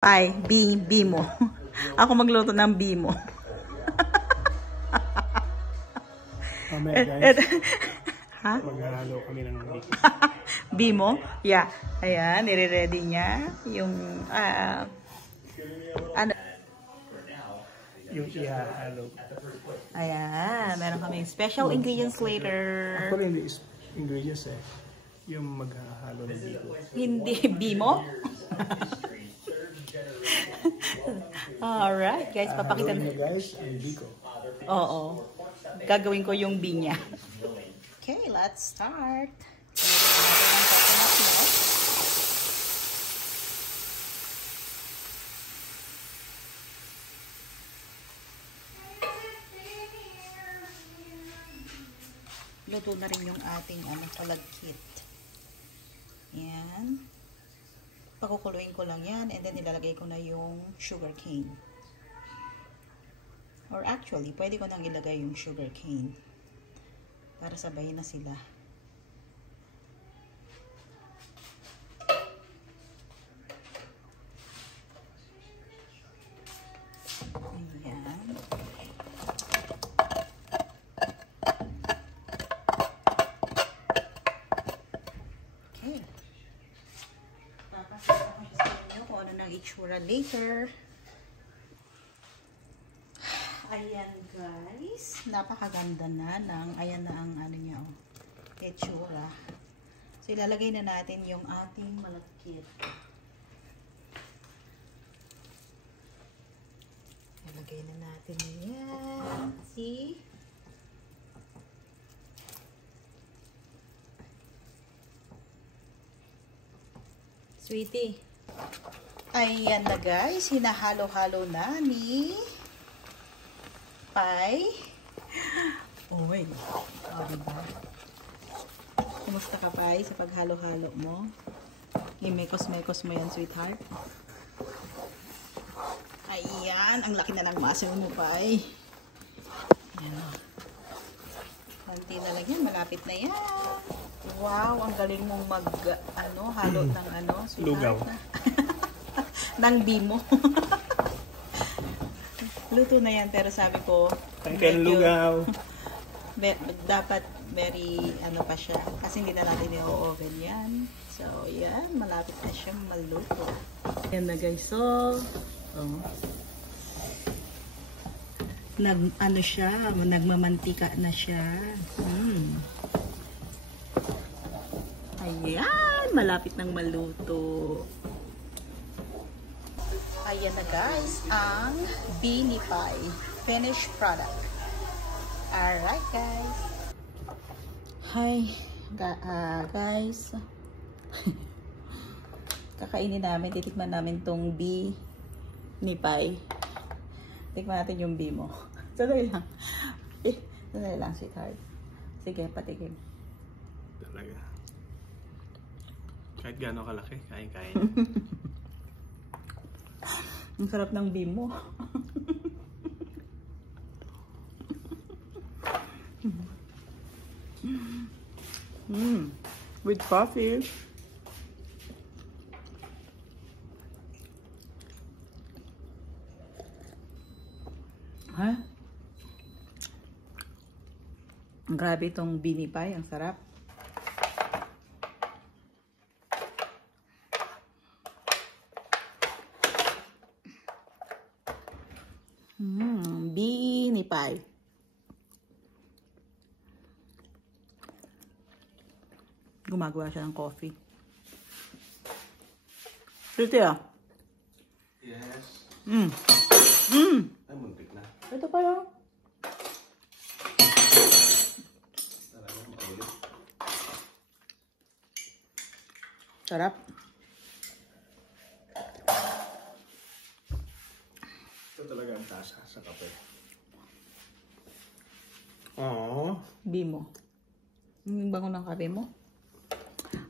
Pie, bimo. Ako magluto ng bimo. Mamaya guys, Ha? maghahalo kami ng mix. Bimo? Yeah. Ayan, nire-ready niya. Yung, ano? Yung ihahalo. Ayan, meron kaming special ingredients later. Actually, hindi is ingredients eh. Yung maghahalo ng biko. Hindi, bimo? Alright, guys, papakita Haloin nyo guys ang biko. Oo. Gagawin ko yung binya. Okay, let's start. Luto na rin yung ating palagkit. Yan. Pakukuluin ko lang yan and then ilalagay ko na yung sugar cane. Or actually, pwede ko nang ilagay yung sugar cane para sabayin na sila. Ayan. Okay. Papasok ko sa inyo kung ano nang itsura later. Ayan guys, napakaganda na ng, ayan na ang niya, itsura. So ilalagay na natin yung ating malagkit. Ilalagay na natin yan. See? Sweetie. Ayan na guys, hinahalo-halo na ni Pie. Uy. O, diba? Kumusta ka, Pie, sa paghalo-halo mo? Imekos-mekos mo yan, sweetheart. Ayan. Ang laki na ng muscle mo, Pie. Ayan. Konti na lang yan. Malapit na yan. Wow. Ang galing mong halo ng sweetheart. Lugaw. Ng bimo. Luto na yan, pero sabi ko, Tangkay lugaw. dapat very, pa siya. Kasi hindi na natin i-oven yan. So, yan. Malapit na siya maluto. Yan na guys. So, nagmamantika na siya. Ayan. Malapit nang maluto. Ayan na guys, ang Beanie Pie finished product. Alright guys. Hi guys. Kakainin namin, titikman namin tong Beanie Pie. Tikman natin yung bee mo. Sandali lang. Sandali lang, sweetheart. Sige, patikim. Talaga. Kahit gaano kalaki, kain-kain. Ang sarap ng bee mo. With coffee. Ha? Grabe itong Beanie Pie. Ang sarap. Beanie Pie. Gumagawa siya ng coffee. Pretty ah. Yes. Ay, muntik na. Ito pa lang. Talaga, maulit. Sarap. Ito talaga ang tasa sa kape. Aww. Bimo. Yung bango ng kape mo.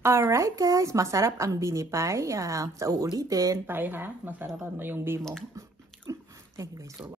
Alright guys, masarap ang Beanie Pie. Sa uulitin, Pie ha. Masarapan mo yung bimo. Thank you guys for watching.